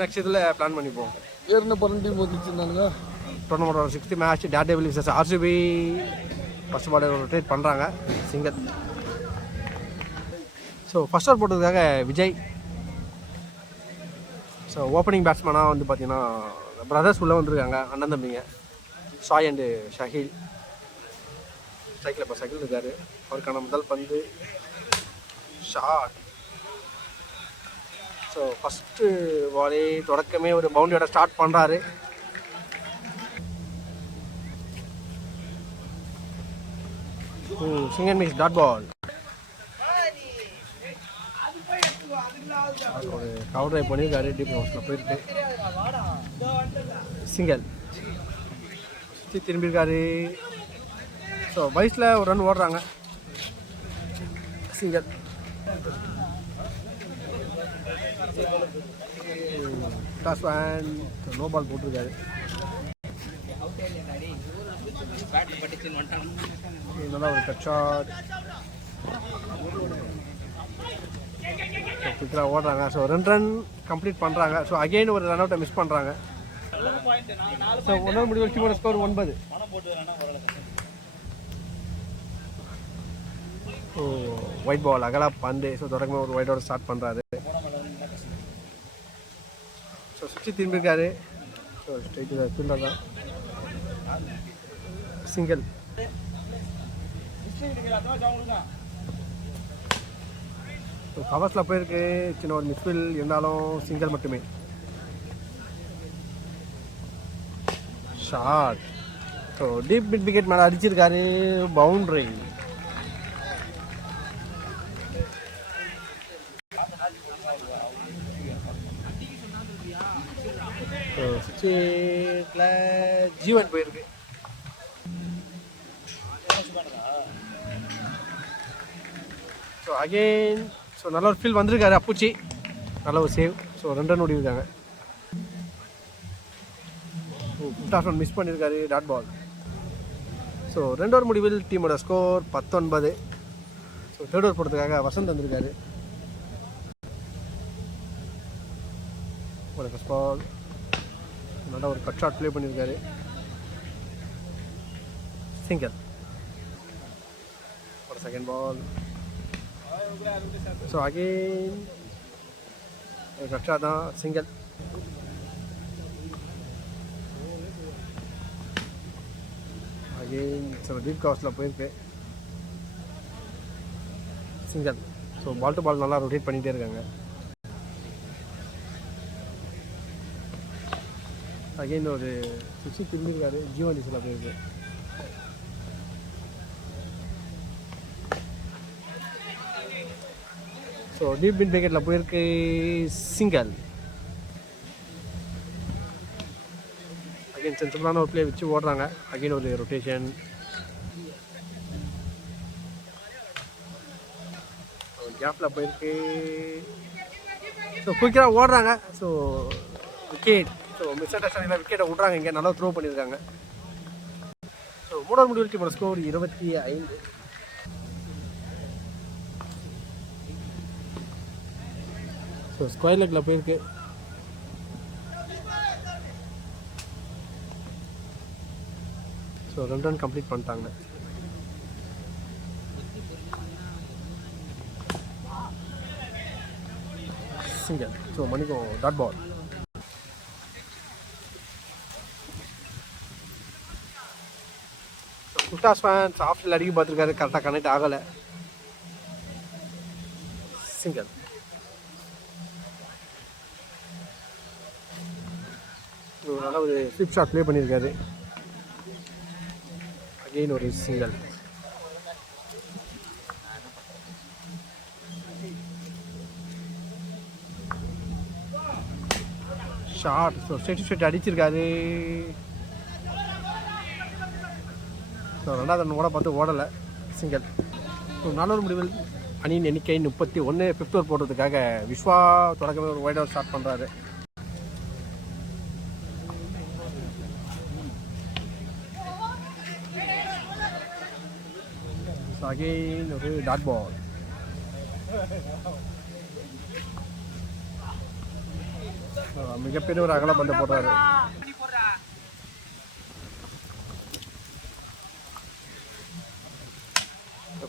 நெக்ஸ்ட்ல plan பண்ணிப்போம். ஏறின 12 team வந்துச்சுன்னாங்க. Tournament 60 match Daredevil versus RCB first ball rotate பண்ணுறாங்க சிங்கிள். ஸோ ஃபர்ஸ்ட் ஓவர் போட்டதுக்காக விஜய். ஸோ ஓப்பனிங் பேட்ஸ்மேனாக வந்து பார்த்தீங்கன்னா பிரதர்ஸ் உள்ளே வந்துருக்காங்க, அண்ணன் தம்பிங்க சாய் அண்டு ஷஹீல். சைக்கிள் இருக்கார். அவருக்கான முதல் பந்து ஷாட். ஸோ ஃபஸ்ட்டு பாலே தொடக்கமே ஒரு பவுண்டரியோட ஸ்டார்ட் பண்ணுறாரு. சிங்கன் மிக்ஸ் டாட் பால். ஒரு கவர் ட்ரைவ் பண்ணியிருக்காரு, டீப் ஹவுஸில் போயிருக்கு. சிங்கல் சுற்றி திரும்பியிருக்காரு. ஸோ வயசில் ஒரு ரன் ஓடுறாங்க. சிங்கல். டாஸ் பேன் நோ பால் போட்டிருக்காரு. நல்லா ஒரு கட் ஷாட். குயிக்காக ஓடுறாங்க. ஸோ 2 ரன் கம்ப்ளீட் பண்ணுறாங்க. ஸோ அகெயின் ஒரு ரன் அவுட்டை மிஸ் பண்ணுறாங்க. ஸோ 1 முடிவு டீமோட ஸ்கோர் 9. ஸோ ஒயிட் பால் அகலா பந்து. ஸோ தொடக்கமாக ஒரு ஒயிட்டோட ஸ்டார்ட் பண்ணுறாரு. ஸோ சுற்றி திரும்பியிருக்காரு. ஸோ ஸ்ட்ரைட்டு ஃபீல்டர் தான். சிங்கிள். ஸோ கவர்ஸில் போயிருக்கு. சின்ன ஒரு மிஸ்ஃபீல் இருந்தாலும் சிங்கிள் மட்டுமே. Shot. So deep mid wicket மேலே அடிச்சிருக்காரு. பவுண்ட்ரி. ஸோ சுவிட்சில் ஜீவன் போயிருக்கு. ஸோ அகெயின் ஸோ நல்ல ஒரு ஃபீல் வந்திருக்காரு அப்புச்சி. நல்ல ஒரு சேவ். ஸோ 2 ரன் ஓடிருக்காங்க. டாஸ் ஒன் மிஸ் பண்ணியிருக்காரு. Dot ball. ஸோ 2 ஓவர் முடிவில் டீமோட ஸ்கோர் 19. ஸோ 3rd ஓவர் போடுறதுக்காக வசந்த் வந்திருக்காரு. ஒரு ஃபர்ஸ்ட் பால் நல்லா ஒரு கட் ஷாட் ப்ளே பண்ணியிருக்காரு. சிங்கிள். ஒரு செகண்ட் பால். ஸோ அகெயின் ஒரு கட் ஷாட் தான். Single. Again so deep castle போயிருக்கு. Single. So ball to ball நல்லா ரொட்டேட் பண்ணிகிட்டே இருக்காங்க. அகெயின் ஒரு சுற்றி திரும்பியிருக்காரு. ஜீவன் டிஸில் போயிருக்கு. ஸோ டீப் மிட் விக்கெட்டில் போயிருக்கு. சிங்கிள். அகெயின் சென்சிபிளான ஒரு பிளே வச்சு ஓடுறாங்க. அகெயின் ஒரு ரொட்டேஷன். கேப்பில் போயிருக்கு. ஸோ குயிக்காக ஓடுறாங்க. So wicket. ஸோ மிஸ் அண்டர்ஸ்டாண்டிங்கில் விக்கெட்டை விட்றாங்க. இங்கே நல்லா த்ரோ பண்ணியிருக்காங்க. ஸோ 3rd முடிவில் டீமோட ஸ்கோர் 25. ஸோ ஸ்கொயர் லெக்கில் போயிருக்கு. ஸோ 2 ரன் கம்ப்ளீட் பண்ணிட்டாங்க. சிங்கிள். ஸோ மணிக்கும் டாட் பால். குட்டாஸ் ஃபேன்ஸ் ஆஃப்டில் அடிக்க பார்த்துருக்காரு. கரெக்டாக கனெக்ட் ஆகலை. சிங்கிள். நல்லா ஒரு ஸ்லிப் ஷாட் ப்ளே பண்ணியிருக்காரு. அகெயின் ஒரு சிங்கிள். ஷாட். ஸோ ஸ்ட்ரெயிட் அடிச்சிருக்காரு. ஸோ 2வது ரன் ஓட பார்த்து ஓடலை. சிங்கிள். ஸோ 4வது முடிவில் அணியின் எண்ணிக்கை 31. 5th ஓவர் போடுறதுக்காக விஸ்வா தொடக்கமே ஒரு வைட் ஓவர் ஸ்டார்ட் பண்ணுறாரு. again ஒரு டாட் பால். மிகப்பெரிய ஒரு அகல பந்து போடுறாரு.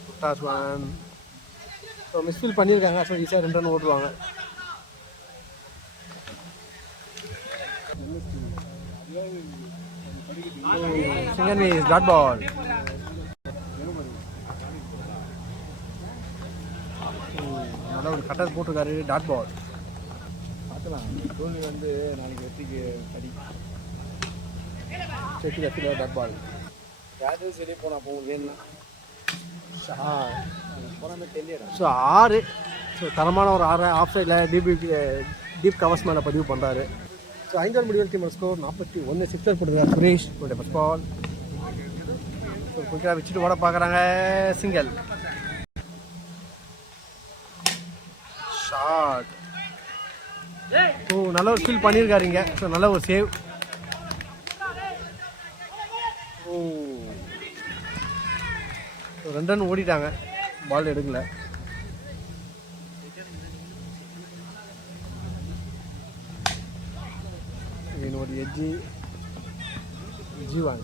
Full toss one. ஸோ மிஸ்ஃபீல் பண்ணியிருக்காங்க. ஸோ ஈஸியாக 2 ரன் ஓடுவாங்க. சிங்கன் இஸ் டாட் பால். நல்லா ஒரு கட்டர் போட்டிருக்காரு. Dot ball. பார்க்கலாம். தோனி வந்து நாளைக்கு வெற்றிக்கு படி செட்டி கத்தில டாட் பால். யாரும் சரி போனால் போகும் வேணும்னா போனாமே தெரியல. ஸோ 6. ஸோ தரமான ஒரு 6 ஆஃப் சைடில் டீப் கவர்ஸ் மேலே பதிவு பண்ணுறாரு. ஸோ 5 முடிவில் டீமோட ஸ்கோர் 41. சிக்ஸர் போட்டுருக்காரு சுரேஷ். First ball. ஸோ குயிக்காக வச்சுட்டு ஓட பார்க்குறாங்க. Single shot. ஸோ நல்ல ஒரு ஃபீல் பண்ணியிருக்காருங்க. ஸோ நல்ல ஒரு சேவ். ஓ 2 ரன் ஓடிட்டாங்க. பால் எடுக்கல. ஒரு ஜீவான்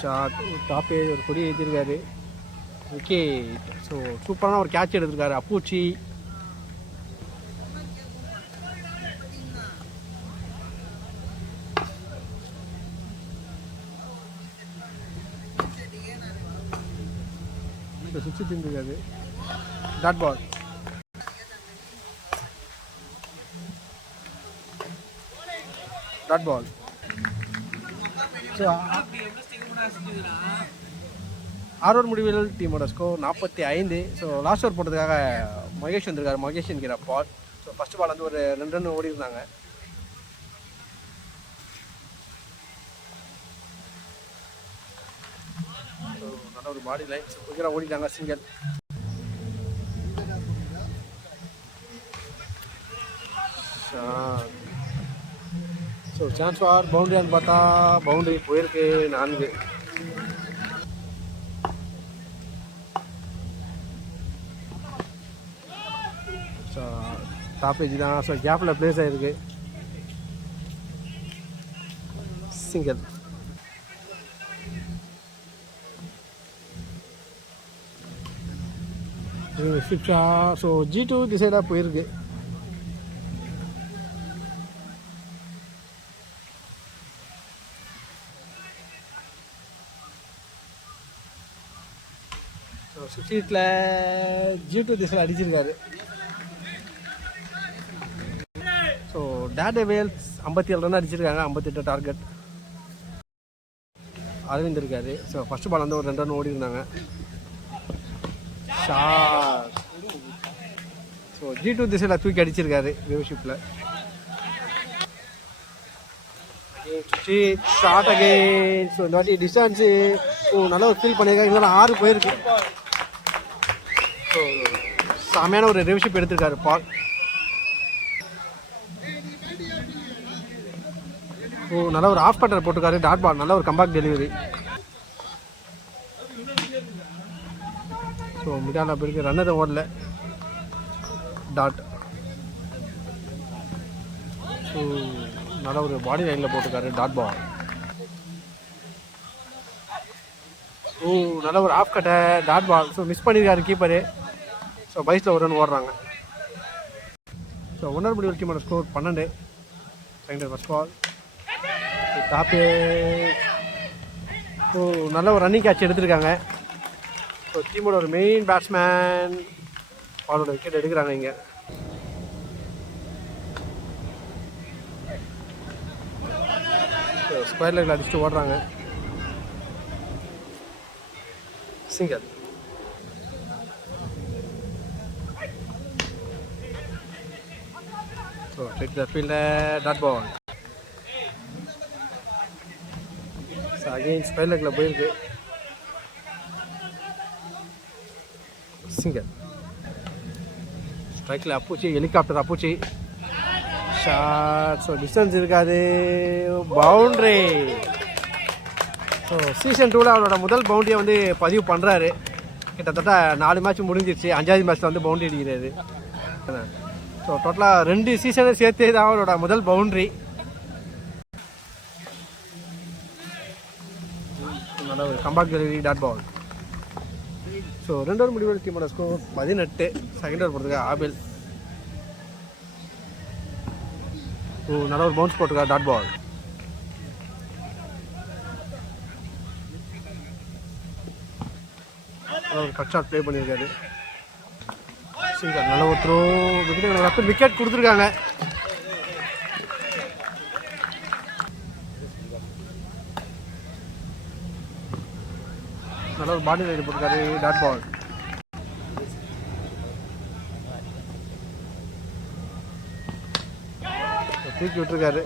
ஷாட். டாப் ஏஜ் ஒரு கொடி எழுதியிருக்காரு. விக்கெட். ஸோ சூப்பரான ஒரு கேட்ச் எடுத்திருக்காரு அப்பூச்சி. சுற்றி தின்றுக்காரு. Dot ball. Dot ball. So 6 முடிவில் டீமோட ஸ்கோர் 45. ஸோ லாஸ்ட் ஓவர் போட்டதுக்காக மகேஷ் வந்திருக்காரு. மகேஷ் என்கிற பால். ஸோ ஃபஸ்ட் பால் வந்து ஒரு 2 ரன் ஓடி இருந்தாங்க. ஸோ நல்ல ஒரு பாடி லைன். ஸோ குயிக்காக ஓடிட்டாங்க. சிங்கிள். ஸோ சான்ஸ் ஃபார் பவுண்டரியான்னு பார்த்தா பவுண்டரி போயிருக்கு. 4. ஸோ டாப் ஏஜ் தான். ஸோ கேப்பில் பிளேஸ் ஆகிருக்கு. சிங்கிள். ஸோ G2 டிசைடாக போயிருக்கு. ஸோ 60ல் G2 திசையில் அடிச்சிருக்காரு. ஸோ டேர்டெவில்ஸ் 57 ரன் அடிச்சிருக்காங்க. 58 டார்கெட். அரவிந்த் இருக்காரு. ஸோ ஃபஸ்ட் பால் வந்து ஒரு 2 ரன் ஓடி இருந்தாங்க. ஷாட். ஸோ G2 திசையில் தூக்கி அடிச்சிருக்காரு வியூஷிப்பில். Shot again. ஸோ இந்த வாட்டி டிஸ்டன்ஸு நல்லா ஒரு ஃபீல் பண்ணியிருக்காங்க. இதெல்லாம் 6 போயிருக்கு. ஸோ செமையான ஒரு ரிவ்ஷிப் எடுத்திருக்காரு பால். ஓ நல்ல ஒரு ஆஃப் கட்டர் போட்டிருக்காரு. Dot ball. நல்ல ஒரு கம்பேக் டெலிவரி. ஸோ மிடால போயிருக்கு. ரன்னர் ஓடல. டாட். ஸோ நல்ல ஒரு பாடி லைனில் போட்டிருக்காரு. டாட் பால். ஓ நல்ல ஒரு ஆஃப் கட்டை. Dot ball. ஸோ மிஸ் பண்ணியிருக்காரு கீப்பரு. ஸோ பைஸில் ஒரு ரன் ஓடுறாங்க. ஸோ 1 முடிவு டீமோட ஸ்கோர் 12. Second first ball. டாப்பு. ஸோ நல்ல ஒரு ரன்னிங் கேட்ச் எடுத்திருக்காங்க. ஸோ டீமோட ஒரு மெயின் பேட்ஸ்மேன் அவரோட விக்கெட் எடுக்கிறாங்க இங்கே. ஸோ ஸ்கொயர் லெக்கில் அடிச்சுட்டு ஓடுறாங்க. Single. So take the fielder. Dot ball. So again square லெக்கில் போயிருக்கு. சிங்கிள். ஸ்ட்ரைக்கில் Appuchi. Helicopter Appuchi. Shot. So distance இருக்காது. பவுண்ட்ரி. ஸோ சீசன் 2ல் அவரோட முதல் பவுண்டரியை வந்து பதிவு பண்ணுறாரு. கிட்டத்தட்ட 4 மேட்ச் முடிஞ்சிருச்சு. 5வது மேட்ச்சில் வந்து பவுண்டரி அடிக்கிறாரு. ஸோ டோட்டலாக 2 சீசனை சேர்த்து தான் அவரோட முதல் பவுண்ட்ரி. நல்ல ஒரு comeback delivery, dot ball. So 2 over முடிவு டீமோட ஸ்கோர் 18. செகண்ட் ஓவர் போகிறதுக்கு ஆபில். நல்ல ஒரு பவுன்ஸ் போட்டிருக்கா, டாட் பால். ஒரு கட் ஷாட் ப்ளே பண்ணியிருக்காரு. நல்ல ஒரு த்ரோ, விக்கெட் கொடுத்துருக்காங்க. நல்ல ஒரு பாடி ரைடு போட்டிருக்காரு, டாட் பால். தூக்கி விட்டுருக்காரு.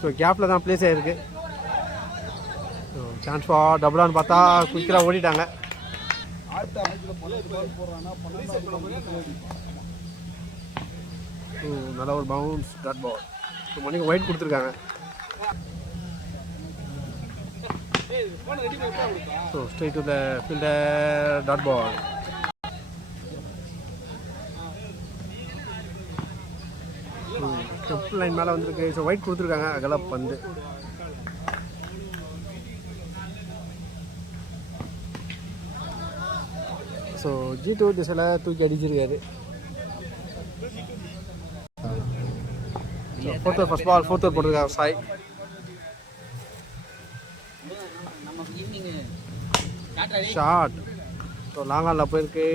ஸோ கேப்பில் தான் ப்ளேஸ் ஆகிருக்கு. ஸோ சான்ஸ் ஃபார் டபுளான்னு பார்த்தா குயிக்கராக ஓடிட்டாங்க. நல்ல ஒரு பவுன்ஸ், டாட் பால். ஸோ மணிக்கு ஒயிட் கொடுத்துருக்காங்க. So straight to the fielder, dot ball. டெப் லைன் மேலே வந்துருக்கு. ஸோ ஒயிட் கொடுத்துருக்காங்க. அகல பந்து. ஸோ G2 திசையில் தூக்கி அடிச்சிருக்காரு. Fourth over first ball, fourth over போட்டிருக்காரு சாய். ஷார்ட். ஸோ லாங் ஆனில் போயிருக்கு,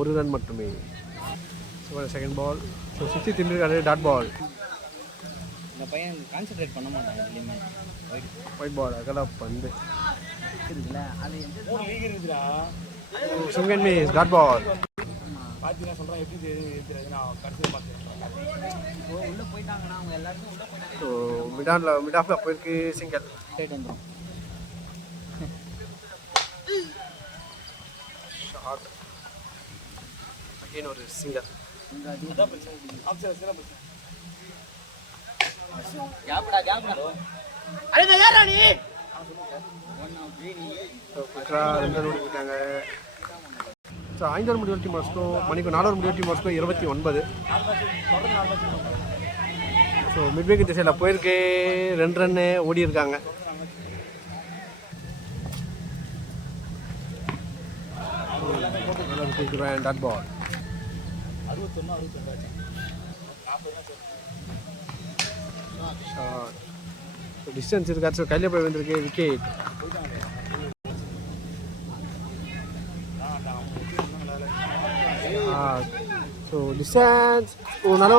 1 ரன் மட்டுமே. So second ball. ஸோ சுற்றி திண்டிருக்காரு, டாட் பால். இந்த பையன் கான்சென்ட்ரேட் பண்ண மாட்டான் எதுலேயுமே. ஒயிட் பால், அகல பந்து. இருக்குல்ல அது சிங்கன் மிஸ், டாட் பால். பார்த்தீங்கன்னா சொல்கிறேன் எப்படி தெரியாது, நான் கடைசியில் பார்த்தேன். உள்ளே போயிட்டாங்கன்னா அவங்க எல்லாருமே உள்ளே போயிட்டாங்க. ஸோ மிட் ஆஃபில் போயிருக்கு, சிங்கல். ஸ்ட்ரைட் வந்துடும். ஷார்ட். அகைன் ஒரு சிங்கல். ஸோ 5 ஓவர் முடிவு டீம் மாஸ்கோ மணிக்கு 4 ஓவர் முடிவு டீம் மாஸ்கோ 29. ஸோ மிட்வேக் திசையில் போயிருக்கு, 2 ரன்னு ஓடி இருக்காங்க. Dot ball. டிஸ்டன்ஸ் இருக்காரு. ஸோ கையில் போய் வந்திருக்கு, விக்கெட். ஸோ டிஸ்டன்ஸ் ஒரு நல்ல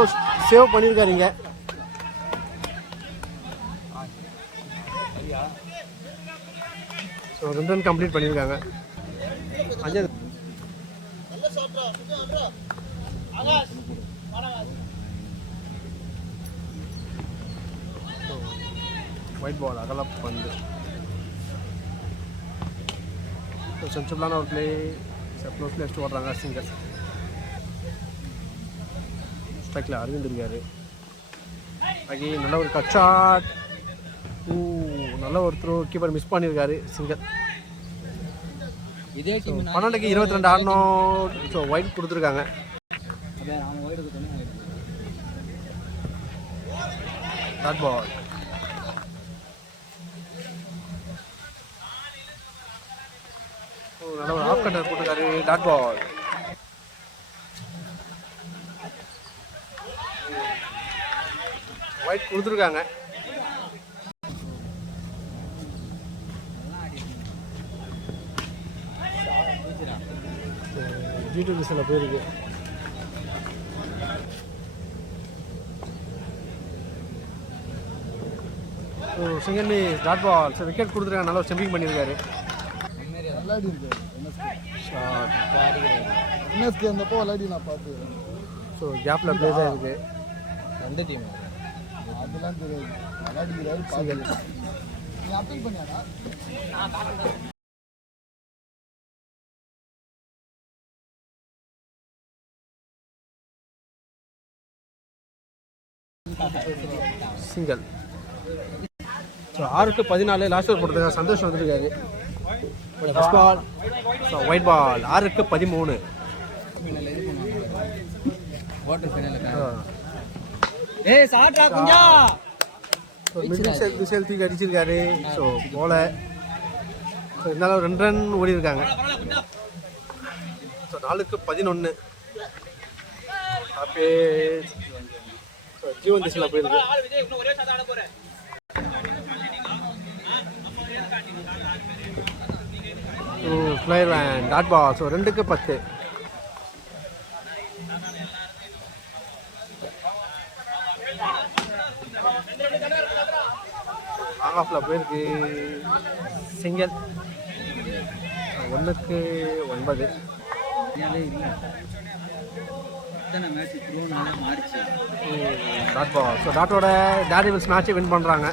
சேவ் பண்ணியிருக்காருங்க. ஸோ 2 ரன் கம்ப்ளீட் பண்ணியிருக்காங்க. 5வது ஒயிட் பால், அகல பந்து. ஸோ சென்சிபிளான ஒரு பிளே, க்ளோஸ் பிளே எடுத்து ஓடுறாங்க சிங்கர். ஸ்ட்ரைக்கில் அரவிந்த் இருக்காரு. அகே நல்ல ஒரு கட் ஷாட். நல்ல ஒரு த்ரோ, கீப்பர் மிஸ் பண்ணியிருக்காரு சிங்கர். இதே டீம் 12க்கு 22 ஆடணும். ஸோ ஒயிட் கொடுத்துருக்காங்க. Dot ball. நல்ல ஒரு ஆஃப் கட்டர் போட்டுருக்காரு, டாட் பால். ஒயிட் கொடுத்துருக்காங்க. G2 திசையில் போயிருக்கு. So second miss, dot ball. So wicket கொடுத்துருக்காங்க. நல்லா ஸ்டம்பிங் பண்ணியிருக்காரு. விளையாடி இருக்கு ஷார்ட். என்எஸ்கே இருந்தப்போ விளையாடி நான் பார்த்து. ஸோ கேப்பில் பிளேஸ் ஆகிருக்கு. எந்த டீம்? அதெல்லாம் தெரியாது, விளையாடிக்கிறாரு பார்த்து. நீ அப்பீல் பண்ணியாடா? சிங்கல். ஸோ 6க்கு 14 லாஸ்ட் ஓவர் போட்டதுக்காக சந்தோஷம் வந்துருக்காரு. First ball. So wide ball. 6-13. Quarter final ஏய் சாட்ரா குஞ்சா ஸோ மிடில் செல் தூக்கி அடிச்சிருக்காரு. ஸோ போல ஸோ இருந்தாலும் 2 ரன் ஓடி இருக்காங்க. ஸோ 4-11. அப்பே ஸோ ஜீவன் திசில் போயிருக்கு. ஃப்ளையர் வேன் டாட் பால். ஸோ 2-10. ஆஃபில் போயிருக்கு. சிங்கிள். 1-9. மேட்ச் த்ரோனால மாறிச்சு டாட் பால். ஸோ டாட்டோட டேரிவல்ஸ் மேட்சை வின் பண்ணுறாங்க.